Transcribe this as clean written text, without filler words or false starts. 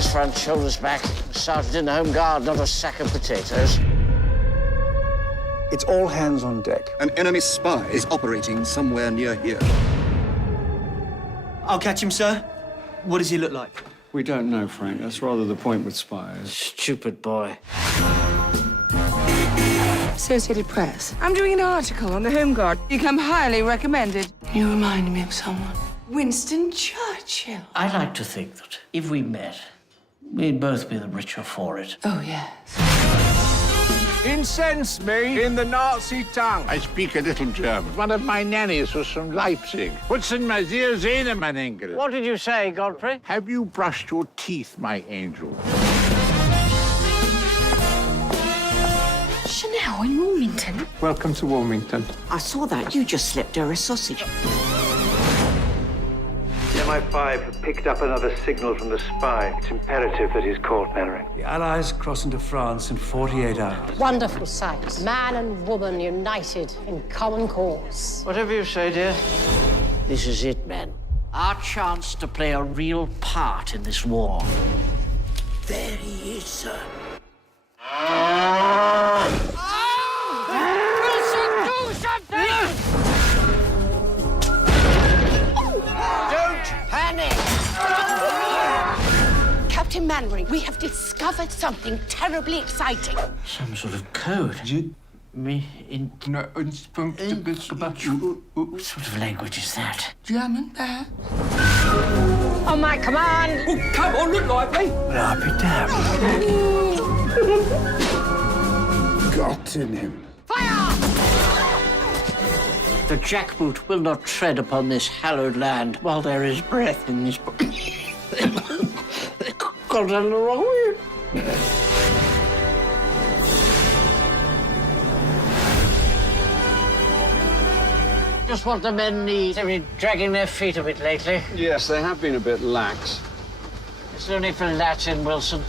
Eyes front, shoulders back. Sergeant in the Home Guard, not a sack of potatoes. It's all hands on deck. An enemy spy is operating somewhere near here. I'll catch him, sir. What does he look like? We don't know, Frank. That's rather the point with spies. Stupid boy. Associated Press. I'm doing an article on the Home Guard. You come highly recommended. You remind me of someone. Winston Churchill. I like to think that if we met, we'd both be the richer for it. Oh, yes. Incense me in the Nazi tongue. I speak a little German. One of my nannies was from Leipzig. What's in my ear, Zene, mein Enkel? What did you say, Godfrey? Have you brushed your teeth, my angel? Chanel in Walmington. Welcome to Walmington. I saw that. You just slipped her a sausage. MI5 have picked up another signal from the spy. It's imperative that he's caught, Mannering. The Allies cross into France in 48 hours. Wonderful sight. Man and woman united in common cause. Whatever you say, dear. This is it, men. Our chance to play a real part in this war. There he is, sir. Wilson, do something! Panic! Captain Mannering, we have discovered something terribly exciting. Some sort of code. Me in... No, What sort of language is that? German, there. On my command! Oh, come on, look lively! Well, I'll be damned. Got in him. Fire! The jackboot will not tread upon this hallowed land while there is breath in this... Got it the wrong way. Just what the men need. They've been dragging their feet a bit lately. Yes, they have been a bit lax. It's only for Latin, Wilson.